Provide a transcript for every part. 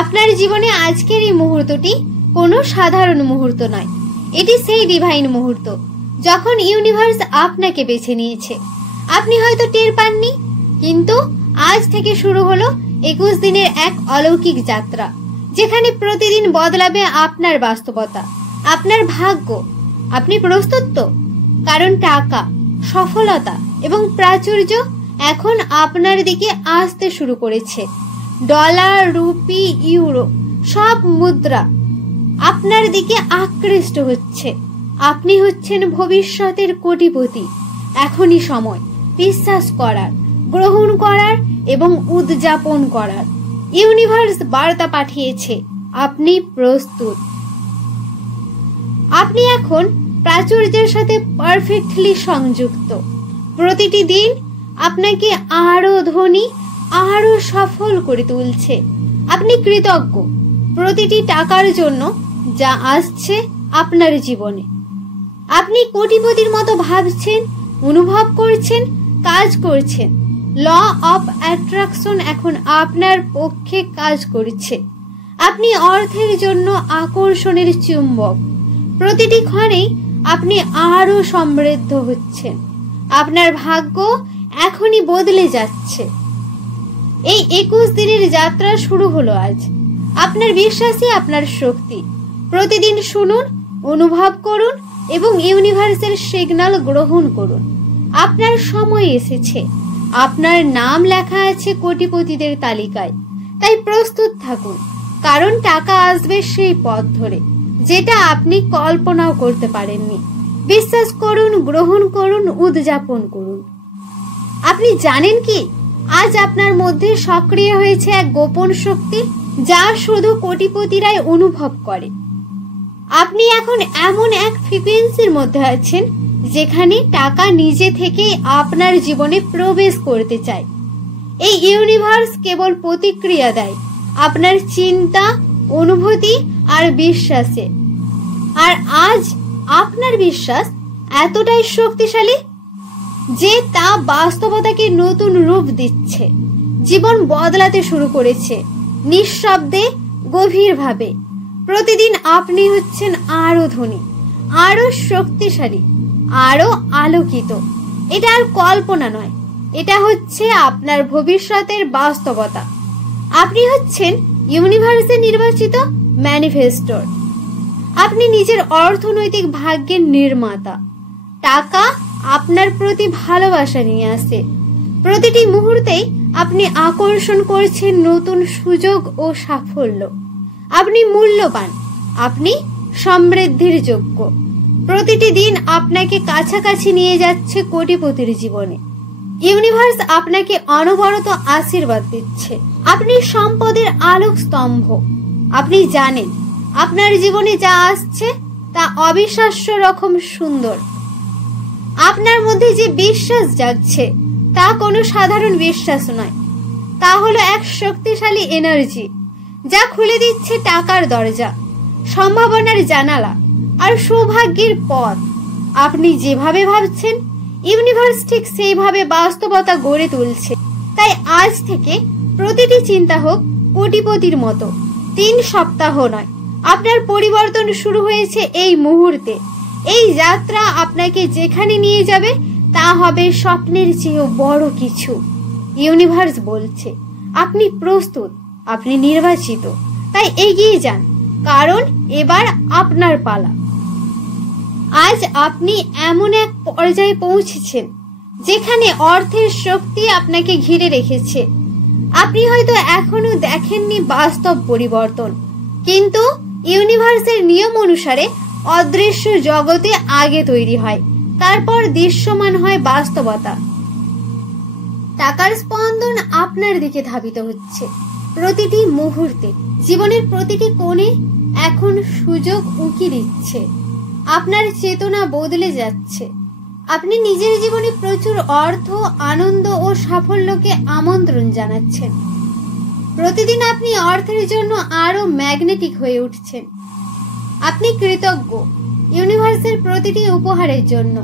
আপনার জীবনে আজকের এই মুহূর্তটি কোনো সাধারণ মুহূর্ত নয়, এটি সেই ডিভাইন মুহূর্ত যখন ইউনিভার্স আপনাকে বেছে নিয়েছে। আপনি হয়তো টের পাননি, কিন্তু আজ থেকে শুরু হলো 21 দিনের এক অলৌকিক যাত্রা, যেখানে প্রতিদিন বদলাবে আপনার বাস্তবতা, আপনার ভাগ্য। আপনি প্রস্তুত তো? কারণ টাকা, সফলতা এবং প্রাচুর্য এখন আপনার দিকে আসতে শুরু করেছে। ডলার, রুপি, ইউরো সব মুদ্রা আপনার দিকে আকৃষ্ট হচ্ছে। আপনি হচ্ছেন ভবিষ্যতের কোটিপতি। এখনই সময় বিশ্বাস করার, গ্রহণ করার এবং উদযাপন করার। ইউনিভার্স বার্তা পাঠিয়েছে, আপনি প্রস্তুত। আপনি এখন প্রাচুর্যের সাথে পারফেক্টলি সংযুক্ত। প্রতিটি দিন আপনাকে আরো ধনী, আরো সফল করে তুলছে। আপনি কৃতজ্ঞ প্রতিটি টাকার জন্য যা আসছে আপনার জীবনে। আপনি কোটিপতির মতো ভাবছেন, অনুভব করছেন, কাজ করছেন। ল অফ অ্যাট্রাকশন এখন আপনার পক্ষে কাজ করছে। আপনি অর্থের জন্য আকর্ষণের চুম্বক। প্রতিটি ক্ষণেই আপনি আরো সমৃদ্ধ হচ্ছেন। আপনার ভাগ্য এখনই বদলে যাচ্ছে। এই 21 দিনের যাত্রা শুরু হলো আজ। আপনার বিশ্বাসই আপনার শক্তি। প্রতিদিন শুনুন, অনুভব করুন এবং ইউনিভার্সের সিগন্যাল গ্রহণ করুন। আপনার সময় এসেছে। আপনার নাম লেখা আছে কোটিপতিদের তালিকায়। তাই প্রস্তুত থাকুন, কারণ টাকা আসবে সেই পথ ধরে যেটা আপনি কল্পনাও করতে পারেননি। বিশ্বাস করুন, গ্রহণ করুন, উদযাপন করুন। আপনি জানেন কি, আজ আপনার মধ্যে সক্রিয় হয়েছে এক গোপন শক্তি যা শুধু কোটিপতিরাই অনুভব করে। আপনি এখন এমন এক ফ্রিকোয়েন্সির মধ্যে আছেন যেখানে টাকা নিজে থেকেই আপনার জীবনে প্রবেশ করতে চায়। এই ইউনিভার্স কেবল প্রতিক্রিয়া দেয় আপনার চিন্তা, অনুভূতি আর বিশ্বাসে। আর আজ আপনার বিশ্বাস এতটাই শক্তিশালী যে তা বাস্তবতাকে নতুন রূপ দিচ্ছে। জীবন বদলাতে শুরু করেছে নিঃশব্দে, গভীরভাবে। প্রতিদিন আপনি হচ্ছেন আরো ধনী, আরো শক্তিশালী, আরো আলোকিত। এটা আর কল্পনা নয়, এটা হচ্ছে আপনার ভবিষ্যতের বাস্তবতা। আপনি হচ্ছেন ইউনিভার্সের নির্বাচিত ম্যানিফেস্টর। আপনি নিজের অর্থনৈতিক ভাগ্যের নির্মাতা। টাকা আপনার প্রতি ভালোবাসা নিয়ে আসে। প্রতিটি মুহূর্তেই আপনি আকর্ষণ করছেন নতুন সুযোগ ও সাফল্য। আপনি মূল্যবান, আপনি সমৃদ্ধির যোগ্য। প্রতিটি দিন আপনাকে কাছাকাছি নিয়ে যাচ্ছে কোটিপতির জীবনে। ইউনিভার্স আপনাকে অনবরত আশীর্বাদ দিচ্ছে। আপনি সম্পদের আলোক স্তম্ভ। আপনি জানেন আপনার জীবনে যা আসছে তা অবিশ্বাস্য রকম সুন্দর। আপনার মধ্যে যে বিশ্বাস জাগছে তা কোনো সাধারণ বিশ্বাস নয়, তা হলো এক শক্তিশালী এনার্জি যা খুলে দিচ্ছে টাকার দরজা, সম্ভাবনার জানালা আর সৌভাগ্যের পথ। আপনি যেভাবে ভাবছেন ইউনিভার্স ঠিক সেইভাবে বাস্তবতা গড়ে তুলছে। তাই আজ থেকে প্রতিটি চিন্তা হোক কোটিপতির মতো। 3 সপ্তাহ নয়, আপনার পরিবর্তন শুরু হয়েছে এই মুহূর্তে। এই যাত্রা আপনাকে যেখানে নিয়ে যাবে তা হবে স্বপ্নের চেয়েও বড় কিছু। ইউনিভার্স বলছে আপনি প্রস্তুত, আপনি নির্বাচিত। তাই এগিয়ে যান, কারণ এবার আপনার পালা। আজ আপনি এমন এক পর্যায়ে পৌঁছেছেন যেখানে অর্থের শক্তি আপনাকে ঘিরে রেখেছে। আপনি হয়তো এখনো দেখেননি বাস্তব পরিবর্তন, কিন্তু ইউনিভার্সের নিয়ম অনুসারে অদৃশ্য জগতে আগে তৈরি হয়, তারপর দৃশ্যমান হয় বাস্তবতা। টাকার স্পন্দন আপনার দিকে ধাবিত হচ্ছে প্রতিটি মুহূর্তে। জীবনের প্রতিটি কোণে এখন সুযোগ উঁকি দিচ্ছে। আপনার চেতনা বদলে যাচ্ছে। আপনি নিজের জীবনে প্রচুর অর্থ, আনন্দ ও সাফল্যকে আমন্ত্রণ জানাচ্ছেন। প্রতিদিন আপনি অর্থের জন্য আরো ম্যাগনেটিক হয়ে উঠছেন। আপনি কৃতজ্ঞ ইউনিভার্সের প্রতিটি উপহারের জন্য।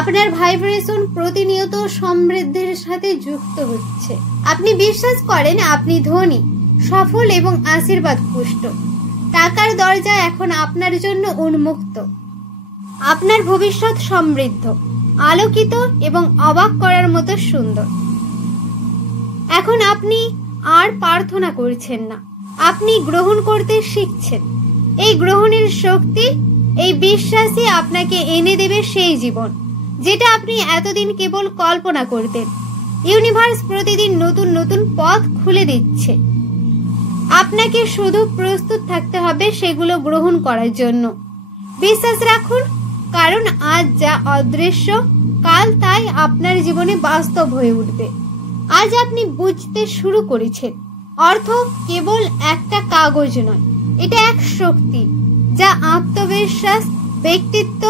আপনার ভাইব্রেশন প্রতিনিয়ত সমৃদ্ধির সাথে যুক্ত হচ্ছে। আপনি বিশ্বাস করেন আপনি ধনী, সফল এবং আশীর্বাদ পুষ্ট। টাকার দরজা এখন আপনার জন্য উন্মুক্ত। আপনার ভবিষ্যৎ সমৃদ্ধ, আলোকিত এবং অবাক করার মতো সুন্দর। এখন আপনি আর প্রার্থনা করছেন না, আপনি গ্রহণ করতে শিখছেন। এই গ্রহণের শক্তি, এই বিশ্বাসই আপনাকে এনে দেবে সেই জীবন যেটা আপনি এতদিন কেবল কল্পনা করতেন। ইউনিভার্স প্রতিদিন নতুন নতুন পথ খুলে দিচ্ছে। আপনাকে শুধু প্রস্তুত থাকতে হবে সেগুলো গ্রহণ করার জন্য। বিশ্বাস রাখুন, কারণ আজ যা অদৃশ্য, কাল তাই আপনার জীবনে বাস্তব হয়ে উঠবে। আজ আপনি বুঝতে শুরু করেছেন, অর্থ কেবল একটা কাগজ নয়, এটা এক শক্তি যা আত্মবিশ্বাস, ব্যক্তিত্ব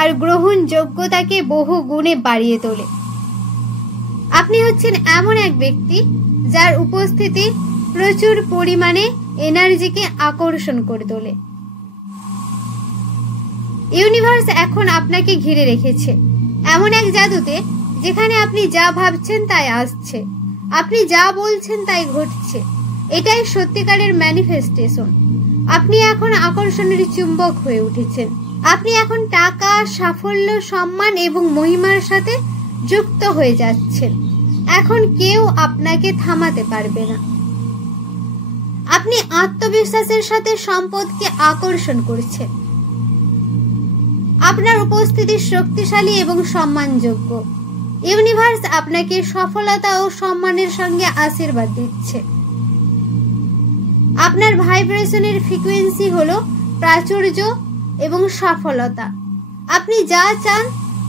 আর গ্রহণযোগ্যতাকে বহু গুণে বাড়িয়ে তোলে। আপনি হচ্ছেন এমন এক ব্যক্তি যার উপস্থিতি প্রচুর পরিমাণে এনার্জিকে আকর্ষণ করে তোলে। ইউনিভার্স এখন আপনাকে ঘিরে রেখেছে এমন এক জাদুতে যেখানে আপনি যা ভাবছেন তাই আসছে, আপনি যা বলছেন তাই ঘটছে। এটাই সত্যিকারের ম্যানিফেস্টেশন। আপনি এখন আকর্ষণের চুম্বক হয়ে উঠেছেন। আপনি এখন টাকা, সাফল্য, সম্মান এবং মহিমার সাথে যুক্ত হয়ে যাচ্ছেন। এখন কেউ আপনাকে থামাতে পারবে না। আপনি আত্মবিশ্বাসের সাথে সম্পদকে আকর্ষণ করছেন। আপনার উপস্থিতি শক্তিশালী এবং সম্মানযোগ্য। ইউনিভার্স আপনাকে সফলতা ও সম্মানের সঙ্গে আশীর্বাদ দিচ্ছে। আপনার ভাইব্রেশনের ফ্রিকোয়েন্সি হলো প্রাচুর্য এবং সফলতা। আপনি যা চান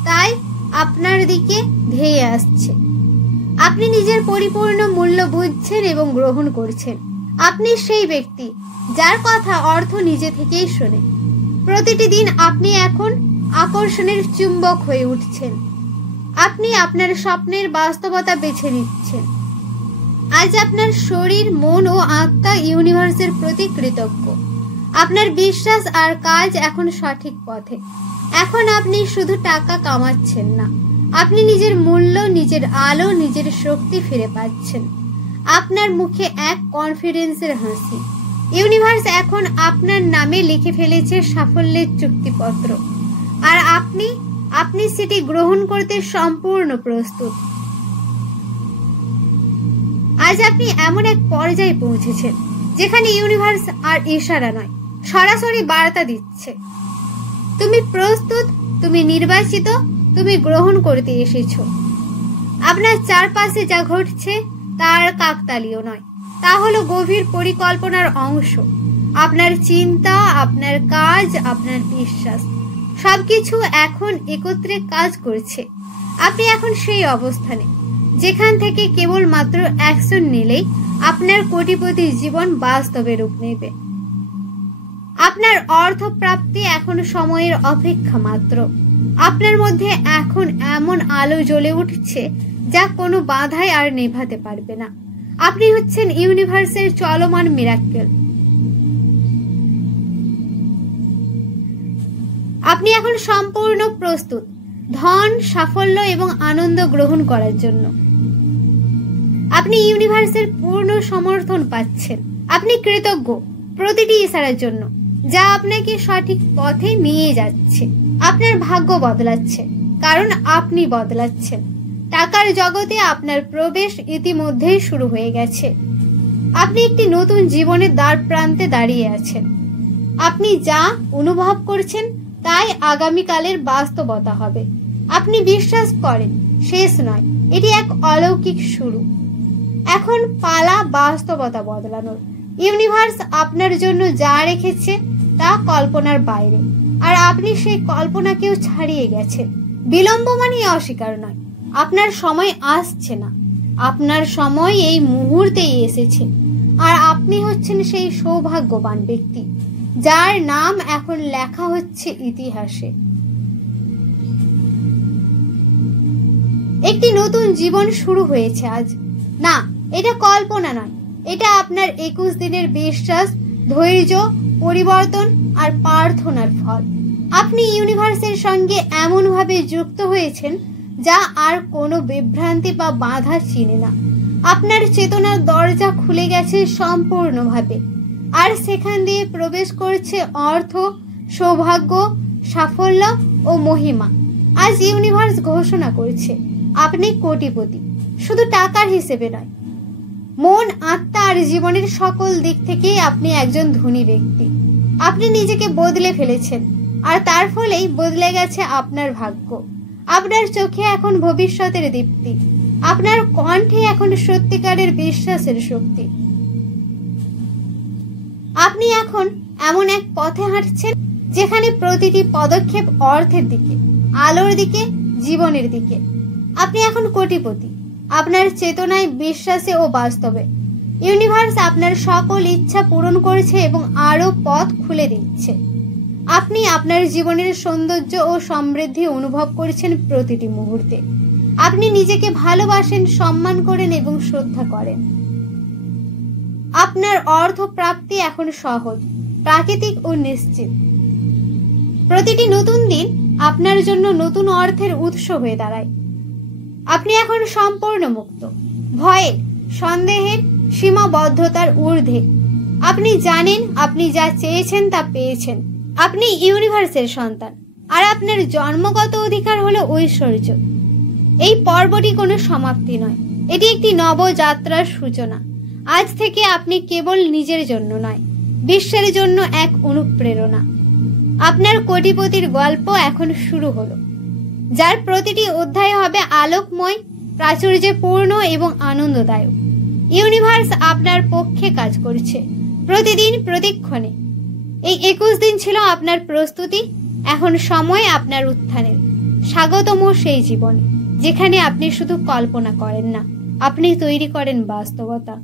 তাই আপনার দিকে ধেয়ে আসছে। আপনি নিজের পরিপূর্ণ মূল্য বুঝছেন এবং গ্রহণ করছেন। আপনি সেই ব্যক্তি যার কথা অর্থ নিজে থেকেই শোনে। প্রতিটি দিন আপনি এখন আকর্ষণের চুম্বক হয়ে উঠছেন। আপনি আপনার স্বপ্নের বাস্তবতা বেছে নিচ্ছেন। আজ আপনার শরীর, মন ও আত্মা ইউনিভার্সের প্রতি কৃতজ্ঞ। আপনার বিশ্বাস আর কাজ এখন সঠিক পথে। এখন আপনি শুধু টাকা কামাচ্ছেন না, আপনি নিজের মূল্য, নিজের আলো, নিজের শক্তি ফিরে পাচ্ছেন। আপনার মুখে এক কনফিডেন্সের হাসি। ইউনিভার্স এখন আপনার নামে লিখে ফেলেছে সাফল্যের চুক্তিপত্র, আর আপনি সেটি গ্রহণ করতে সম্পূর্ণ প্রস্তুত। আজ আপনি এমন এক পর্যায়ে পৌঁছেছেন যেখানে ইউনিভার্স আর ইশারা নয়, সরাসরি বার্তা দিচ্ছে, তুমি প্রস্তুত, তুমি নির্বাচিত, তুমি গ্রহণ করতে এসেছো। আপনার চারপাশে যা ঘটছে তার কাকতালীয় নয়, তা হলো গভীর পরিকল্পনার অংশ। আপনার চিন্তা, আপনার কাজ, আপনার বিশ্বাস সবকিছু এখন একত্রে কাজ করছে। আপনি এখন সেই অবস্থানে যেখান থেকে কেবলমাত্র অ্যাকশন নিলেই আপনার কোটিপতি জীবন বাস্তবে রূপ নেবে। আপনার অর্থ প্রাপ্তি এখন সময়ের অপেক্ষা মাত্র। আপনার মধ্যে এখন এমন আলো জ্বলে উঠছে যা কোনো বাধাই আর নেভাতে পারবে না। আপনি হচ্ছেন ইউনিভার্সের চলমান মিরাক্কেল। আপনি এখন সম্পূর্ণ প্রস্তুত ধন, সাফল্য এবং আনন্দ গ্রহণ করার জন্য। আপনি ইউনিভার্সের পূর্ণ সমর্থন পাচ্ছেন। আপনি কৃতজ্ঞ প্রতিটি ইশারার জন্য যা আপনাকে সঠিক পথে নিয়ে যাচ্ছে। আপনার ভাগ্য বদলাচ্ছে, কারণ আপনি বদলাচ্ছেন। টাকার জগতে আপনার প্রবেশ ইতিমধ্যেই শুরু হয়ে গেছে। আপনি একটি নতুন জীবনের দ্বার প্রান্তে দাঁড়িয়ে আছেন। আপনি যা অনুভব করছেন তাই আগামীকালের বাস্তবতা হবে। আপনি বিশ্বাস করেন শেষ নয়, এটি এক অলৌকিক শুরু। এখন পালা বাস্তবতা বদলানোর। ইউনিভার্স আপনার জন্য যা রেখেছে তা কল্পনার বাইরে, আর আপনি সেই কল্পনাকেও ছাড়িয়ে গেছেন। বিলম্ব মানে অস্বীকার নয়, আপনার সময় আসছে না, আপনার সময় এই মুহূর্তেই এসেছে। আর আপনি হচ্ছেন সেই সৌভাগ্যবান ব্যক্তি যার নাম এখন লেখা হচ্ছে ইতিহাসে। একটি নতুন জীবন শুরু হয়েছে আজ। না, এটা কল্পনা নয়, এটা আপনার 21 দিনের বিশ্বাস, ধৈর্য, পরিবর্তন আর প্রার্থনার ফল। আপনি ইউনিভার্সের সঙ্গে এমনভাবে যুক্ত হয়েছেন যা আর কোনো বিভ্রান্তি বা বাধা চিনে না। আপনার চেতনার দরজা খুলে গেছে সম্পূর্ণভাবে, আর সেখান দিয়ে প্রবেশ করছে অর্থ, সৌভাগ্য, সাফল্য ও মহিমা। আজ ইউনিভার্স ঘোষণা করছে আপনি কোটিপতি, শুধু টাকার হিসেবে নয়, মন, আত্মা আর জীবনের সকল দিক থেকেই আপনি একজন ধনী ব্যক্তি। আপনি নিজেকে বদলে ফেলেছেন, আর তার ফলেই বদলে গেছে আপনার ভাগ্য। আপনার চোখে এখন ভবিষ্যতের দীপ্তি, আপনার কণ্ঠে এখন সত্যিকারের বিশ্বাসের শক্তি। আপনি এখন এমন এক পথে হাঁটছেন যেখানে প্রতিটি পদক্ষেপ অর্থের দিকে, আলোর দিকে, জীবনের দিকে। আপনি এখন কোটিপতি, আপনার চেতনায়, বিশ্বাসে ও বাস্তবে। ইউনিভার্স আপনার সকল ইচ্ছা পূরণ করছে এবং আরো পথ খুলে দিচ্ছে। আপনি আপনার জীবনের সৌন্দর্য ও সমৃদ্ধি অনুভব করছেন প্রতিটি মুহূর্তে। আপনি নিজেকে ভালোবাসেন, সম্মান করেন এবং শ্রদ্ধা করেন। আপনার অর্থ প্রাপ্তি এখন সহজ, প্রাকৃতিক ও নিশ্চিত। প্রতিটি নতুন দিন আপনার জন্য নতুন অর্থের উৎস হয়ে দাঁড়ায়। আপনি এখন সম্পূর্ণ মুক্ত, ভয়ের, সন্দেহের, সীমাবদ্ধতার ঊর্ধ্বে। আপনি জানেন আপনি যা চেয়েছেন তা পেয়েছেন। আপনি ইউনিভার্সের সন্তান, আর আপনার জন্মগত অধিকার হলো ঐশ্বর্য। এই পর্বটি কোনো সমাপ্তি নয়, এটি একটি নবযাত্রার সূচনা। আজ থেকে আপনি কেবল নিজের জন্য নয়, বিশ্বের জন্য এক অনুপ্রেরণা। আপনার কোটিপতির গল্প এখন শুরু হলো, যার প্রতিটি অধ্যায় হবে আলোকময়, প্রাচুর্যপূর্ণ এবং আনন্দদায়ক। ইউনিভার্স আপনার পক্ষে কাজ করছে প্রতিদিন, প্রতিক্ষণে। এই 21 দিন ছিল আপনার প্রস্তুতি, এখন সময় আপনার উত্থানের। স্বাগতম সেই জীবনে যেখানে আপনি শুধু কল্পনা করেন না, আপনি তৈরি করেন বাস্তবতা।